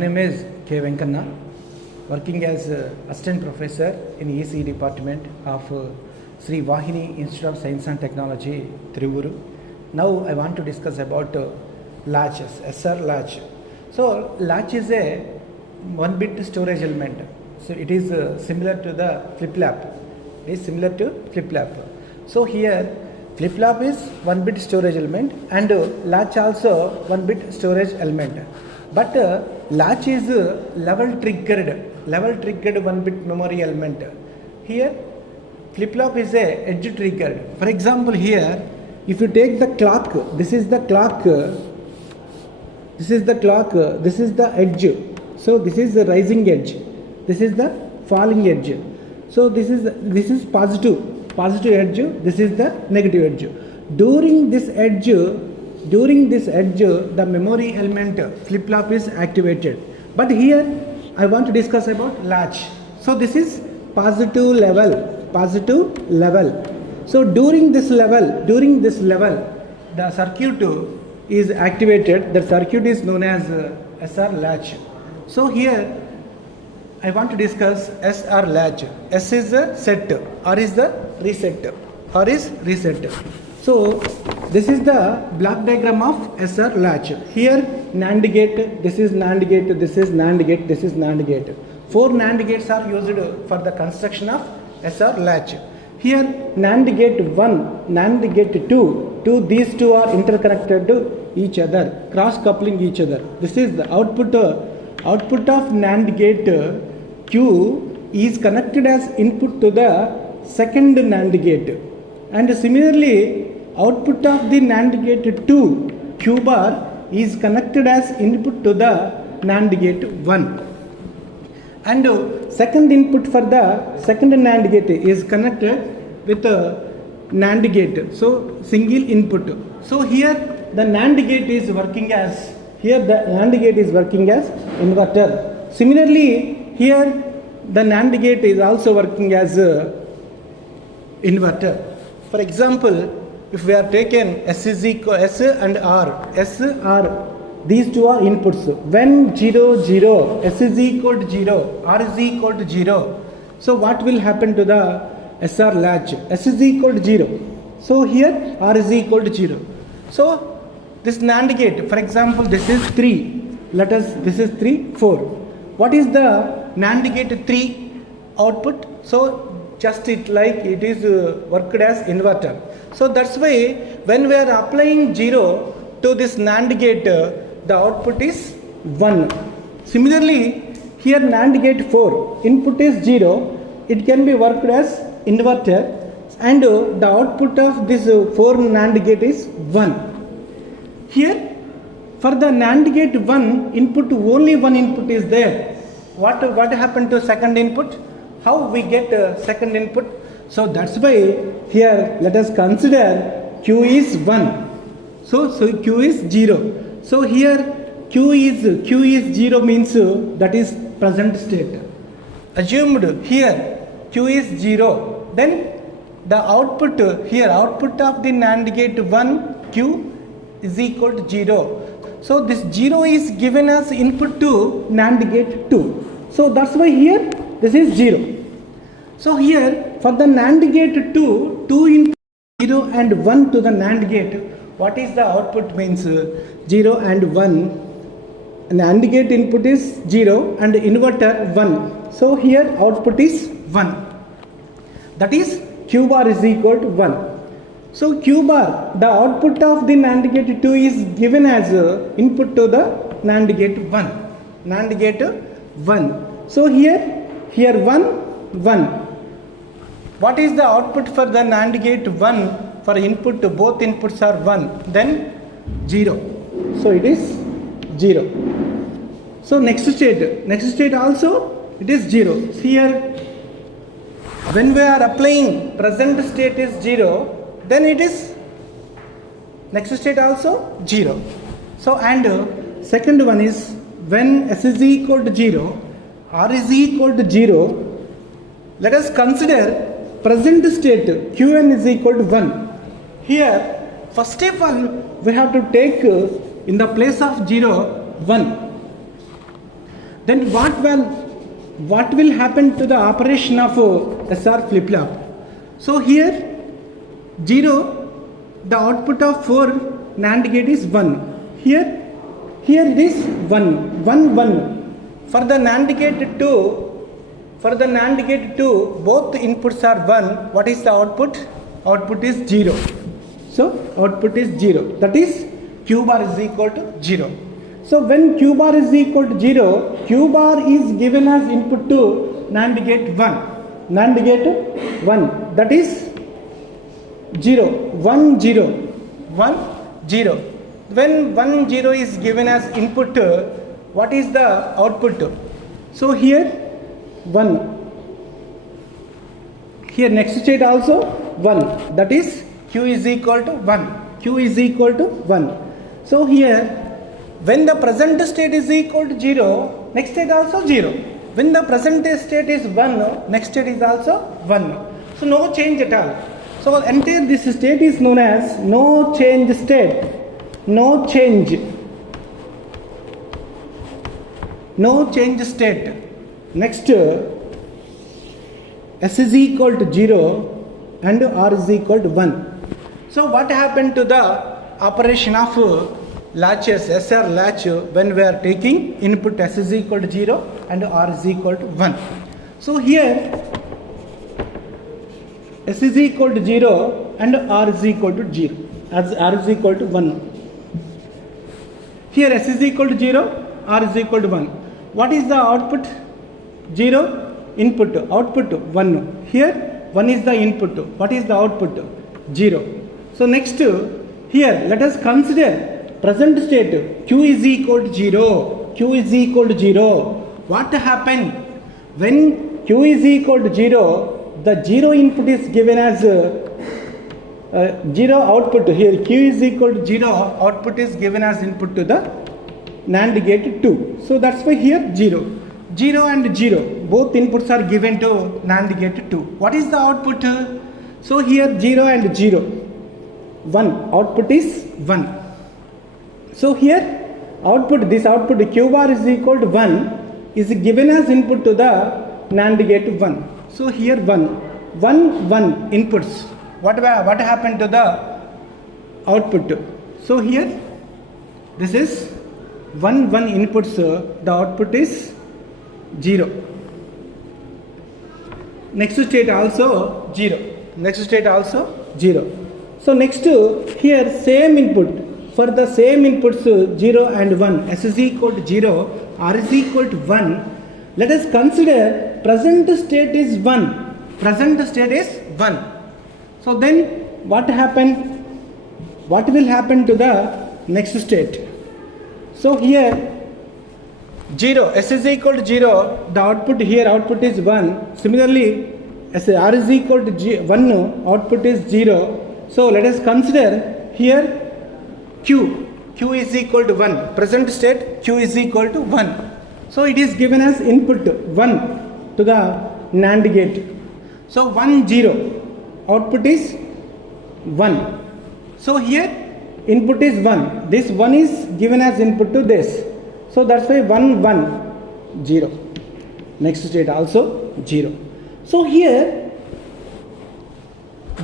name is K. Venkanna, working as Assistant Professor in ECE Department of Sri Vahini Institute of Science and Technology, Trivuru. Now I want to discuss about latches, SR latch. So latch is a 1-bit storage element. So it is similar to the flip-flop. It is similar to flip-flop. So here flip-flop is 1-bit storage element and latch also 1-bit storage element. But latch is level triggered 1-bit memory element. Here flip-flop is a edge triggered. For example, here if you take the clock, this is the clock, this is the clock, this is the edge. So this is the rising edge, this is the falling edge. So this is positive edge, this is the negative edge. During this edge, the memory element flip-flop is activated. But here I want to discuss about latch. So this is positive level. So during this level, the circuit is activated. The circuit is known as SR latch. So here I want to discuss SR latch. S is the set, R is the reset, So this is the block diagram of SR latch. Here NAND gate, this is NAND gate, this is NAND gate, this is NAND gate. 4 NAND gates are used for the construction of SR latch. Here NAND gate 1, NAND gate 2, these two are interconnected to each other, cross coupling each other. This is the output of NAND gate Q is connected as input to the second NAND gate. And similarly, output of the NAND gate 2 Q bar is connected as input to the NAND gate 1. And second input for the second NAND gate is connected with a NAND gate. So single input. So here the NAND gate is working as inverter. Similarly, here the NAND gate is also working as inverter. For example, if we are taken S and R, these two are inputs. When 0, 0, S is equal to 0, R is equal to 0. So what will happen to the SR latch? S is equal to 0. So here R is equal to 0. So this NAND gate, for example, this is 3. This is 3, 4. What is the NAND gate 3 output? So just it is worked as inverter. So that's why when we are applying 0 to this NAND gate, the output is 1. Similarly, here NAND gate 4, input is 0, it can be worked as inverter and the output of this 4 NAND gate is 1. Here for the NAND gate 1 input, only one input is there. What happened to second input? How we get second input? So that's why here let us consider Q is 1. So Q is 0. So here Q is 0 means that is present state. Assumed here Q is 0. Then the output here, output of the NAND gate 1 Q is equal to 0. So this 0 is given as input to NAND gate 2. So that's why here this is 0. So here for the NAND gate 2 input 0 and 1 to the NAND gate, what is the output means 0 and 1. NAND gate input is 0 and inverter 1. So here output is 1. That is Q bar is equal to 1. So Q bar, the output of the NAND gate 2 is given as input to the NAND gate 1. NAND gate 1. So here 1. What is the output for the NAND gate 1? For input, both inputs are 1. Then 0. So it is 0. So next state also it is 0. Here when we are applying present state is 0, then it is next state also 0. So and second one is when S is equal to 0, R is equal to 0, let us consider present state Qn is equal to 1. Here first of all we have to take in the place of 0 1. then what will happen to the operation of SR flip-flop? So here 0, the output of 4 NAND gate is 1. Here it is 1, 1, 1. For the NAND gate 2, both inputs are 1. What is the output? Output is 0. So output is 0. That is Q bar is equal to 0. So when Q bar is equal to 0, Q bar is given as input to NAND gate 1. NAND gate 1. That is 0, 1, 0, 1, 0. When 1, 0 is given as input, what is the output? So here 1. Here next state also 1. That is Q is equal to 1. Q is equal to 1. So here when the present state is equal to 0, next state also 0. When the present state is 1, next state is also 1. So no change at all. So entire this state is known as no change state. No change. No change state. Next S is equal to 0 and R is equal to 1. So what happened to the operation of latches, SR latch, when we are taking input S is equal to 0 and R is equal to 1. So here S is equal to 0 and R is equal to 0, as R is equal to 1. Here S is equal to 0, R is equal to 1. What is the output? 0. Input, output 1. Here 1 is the input. What is the output? 0. So next here let us consider present state. Q is equal to 0. Q is equal to 0. What happened when Q is equal to 0? The 0 input is given as 0 output. Here Q is equal to 0, output is given as input to the NAND gate 2. So that's why here 0. 0 and 0, both inputs are given to NAND gate 2. What is the output? So here 0 and 0, 1, output is 1. So here output, this output Q bar is equal to 1 is given as input to the NAND gate 1. So here 1, 1, 1 inputs. What happened to the output? So here this is 1, 1 inputs. The output is 0. Next state also 0. Next state also 0. So next here same input. For the same inputs 0 and 1, S is equal to 0, R is equal to 1. Let us consider present state is 1. Present state is 1. So then what happened? What will happen to the next state? So here 0, S is equal to 0, the output here output is 1. Similarly, R is equal to 1, output is 0. So let us consider here Q is equal to 1. Present state Q is equal to 1. So it is given as input 1 to the NAND gate. So 1, 0, output is 1. So here input is 1. This 1 is given as input to this. So that's why 1, 1, 0. Next state also 0. So here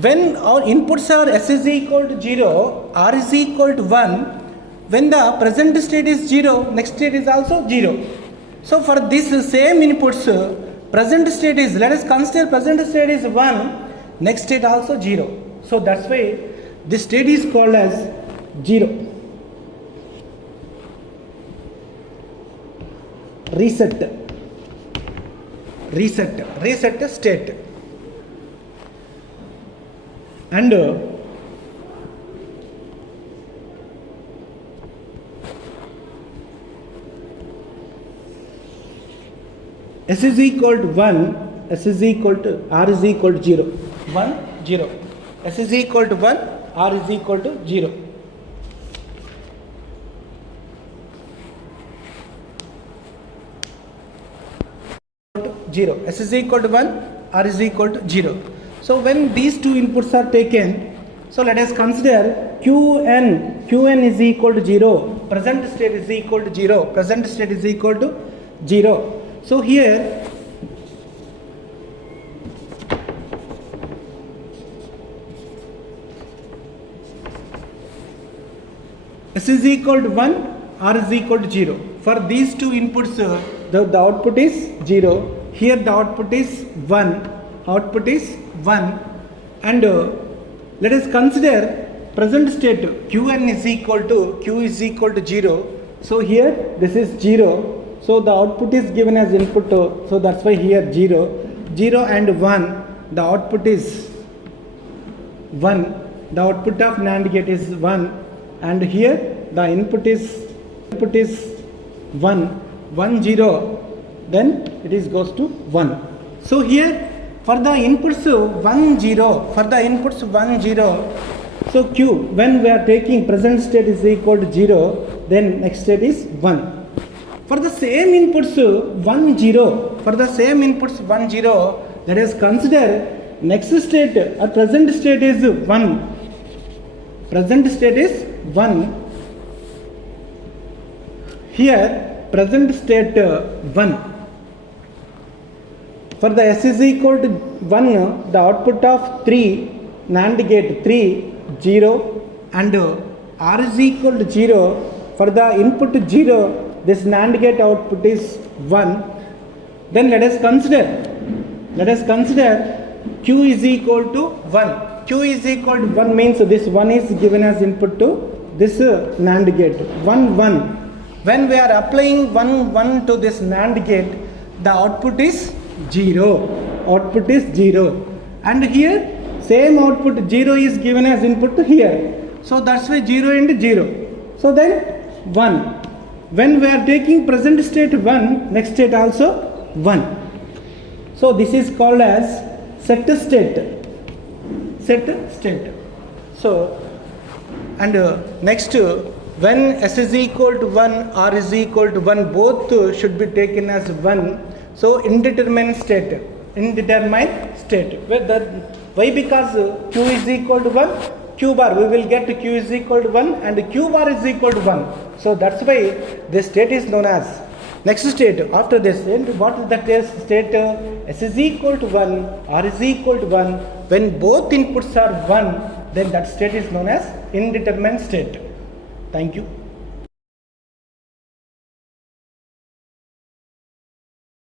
when our inputs are S is equal to 0, R is equal to 1, when the present state is 0, next state is also 0. So for this same inputs, present state is, let us consider present state is 1, next state also 0. So that's why this state is called as 0. Reset state. And S is equal to 1, S is equal to, R is equal to 0. 1, 0. S is equal to 1, R is equal to 0. S is equal to 1, R is equal to 0. So when these two inputs are taken, so let us consider Qn is equal to 0, present state is equal to 0, present state is equal to 0. So here S is equal to 1, R is equal to 0. For these two inputs, the output is 0. Here the output is 1. Output is 1. And let us consider present state Qn is equal to Q is equal to 0. So here this is 0. So the output is given as input. So that's why here 0. 0 and 1. The output is 1. The output of NAND gate is 1. And here the input is 1, 1 0, then it is goes to 1. So here for the inputs 1 0, so Q, when we are taking present state is equal to 0, then next state is 1. For the same inputs 1 0, let us consider next state, present state is 1. Present state is 1. Here present state 1. For the S is equal to 1, the output of 3, NAND gate 3, 0 and R is equal to 0. For the input 0, this NAND gate output is 1. Then let us consider Q is equal to 1. Q is equal to 1 means this 1 is given as input to this NAND gate. 1 1. When we are applying 1 1 to this NAND gate, the output is 0. And here same output 0 is given as input to here. So that's why 0 and 0. So then 1. When we are taking present state 1, next state also 1. So this is called as set state. So and next, when S is equal to 1, R is equal to 1, both should be taken as 1. So indeterminate state. Why? Because Q is equal to 1, Q bar, we will get Q is equal to 1 and Q bar is equal to 1. So that's why this state is known as next state. After this, what is that state? S is equal to 1, R is equal to 1. When both inputs are 1, then that state is known as indeterminate state. Thank you.